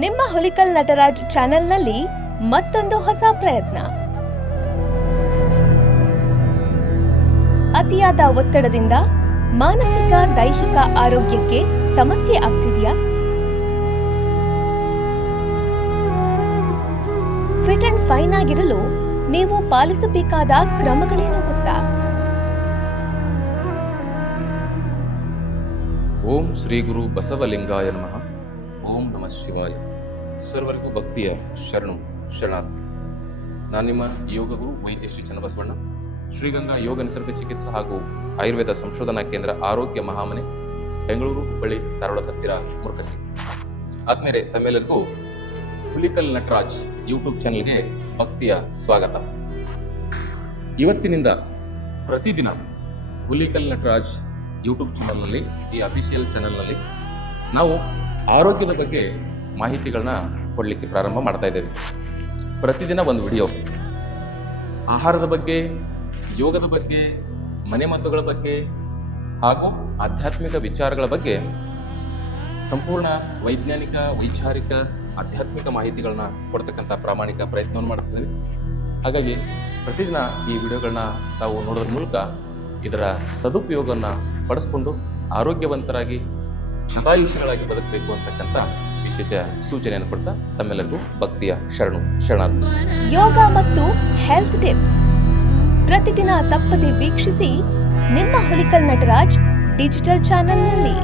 ನಿಮ್ಮ ಹುಲಿಕಲ್ ನಟರಾಜ್ ಚಾನೆಲ್ನಲ್ಲಿ ಮತ್ತೊಂದು ಹೊಸ ಪ್ರಯತ್ನ. ಅತಿಯಾದ ಒತ್ತಡದಿಂದ ಮಾನಸಿಕ ದೈಹಿಕ ಆರೋಗ್ಯಕ್ಕೆ ಸಮಸ್ಯೆ ಆಗ್ತಿದೆಯಾ? ಫಿಟ್ ಅಂಡ್ ಫೈನ್ ಆಗಿರಲು ನೀವು ಪಾಲಿಸಬೇಕಾದ ಕ್ರಮಗಳೇನು ಗೊತ್ತಾ? ಓಂ ಶ್ರೀ ಗುರು ಬಸವಲಿಂಗಾಯ ನಮಃ. ಓಂ ನಮಃ ಶಿವಾಯ. ಸರ್ವರಿಗೂ ಭಕ್ತಿಯ ಶರಣು, ಶರಣಾರ್ಥಿ. ನಾನು ನಿಮ್ಮ ಯೋಗ ಗುರು ವೈದ್ಯ ಶ್ರೀ ಚನ್ನಬಸವಣ್ಣ. ಶ್ರೀಗಂಗಾ ಯೋಗ ನಿಸರ್ಗ ಚಿಕಿತ್ಸಾ ಹಾಗೂ ಆಯುರ್ವೇದ ಸಂಶೋಧನಾ ಕೇಂದ್ರ ಆರೋಗ್ಯ ಮಹಾಮನೆ, ಬೆಂಗಳೂರು, ಹುಬ್ಬಳ್ಳಿ, ಧಾರವಾಡ ಹತ್ತಿರ ಮುರುಕಟ್ಟಿ ಆದ್ಮೇಲೆ ತಮ್ಮೆಲ್ಲರಿಗೂ ಹುಲಿಕಲ್ ನಟರಾಜ್ ಯೂಟ್ಯೂಬ್ ಚಾನೆಲ್ಗೆ ಭಕ್ತಿಯ ಸ್ವಾಗತ. ಇವತ್ತಿನಿಂದ ಪ್ರತಿದಿನ ಹುಲಿಕಲ್ ನಟರಾಜ್ ಯೂಟ್ಯೂಬ್ ಚಾನಲ್ನಲ್ಲಿ, ಈ ಅಫಿಷಿಯಲ್ ಚಾನಲ್ನಲ್ಲಿ ನಾವು ಆರೋಗ್ಯದ ಬಗ್ಗೆ ಮಾಹಿತಿಗಳನ್ನ ಕೊಡಲಿಕ್ಕೆ ಪ್ರಾರಂಭ ಮಾಡ್ತಾ ಇದ್ದೇವೆ ಪ್ರತಿದಿನ ಒಂದು ವಿಡಿಯೋ. ಆಹಾರದ ಬಗ್ಗೆ, ಯೋಗದ ಬಗ್ಗೆ ಮನೆಮದ್ದುಗಳ ಬಗ್ಗೆ ಹಾಗೂ ಆಧ್ಯಾತ್ಮಿಕ ವಿಚಾರಗಳ ಬಗ್ಗೆ ಸಂಪೂರ್ಣ ವೈಜ್ಞಾನಿಕ, ವೈಚಾರಿಕ, ಆಧ್ಯಾತ್ಮಿಕ ಮಾಹಿತಿಗಳನ್ನ ಕೊಡ್ತಕ್ಕಂಥ ಪ್ರಾಮಾಣಿಕ ಪ್ರಯತ್ನವನ್ನು ಮಾಡ್ತಿದ್ದೇವೆ ಹಾಗಾಗಿ ಪ್ರತಿದಿನ ಈ ವಿಡಿಯೋಗಳನ್ನ ತಾವು ನೋಡೋದ್ರ ಮೂಲಕ ಇದರ ಸದುಪಯೋಗವನ್ನು ಪಡಿಸ್ಕೊಂಡು ಆರೋಗ್ಯವಂತರಾಗಿ ಶತಾಯುಷಿಗಳಾಗಿ ಬದುಕಬೇಕು ಅಂತಕ್ಕಂಥ ವಿಶೇಷ ಸೂಚನೆಯನ್ನು ಕೊಡ್ತಾ ತಮ್ಮೆಲ್ಲರಿಗೂ ಭಕ್ತಿಯ ಶರಣು, ಶರಣಾರ್ಥಿ. ಯೋಗ ಮತ್ತು ಹೆಲ್ತ್ ಟಿಪ್ಸ್ ಪ್ರತಿದಿನ ತಪ್ಪದೆ ವೀಕ್ಷಿಸಿ ನಿಮ್ಮ ಹುಲಿಕಲ್ ನಟರಾಜ್ ಡಿಜಿಟಲ್ ಚಾನೆಲ್ನಲ್ಲಿ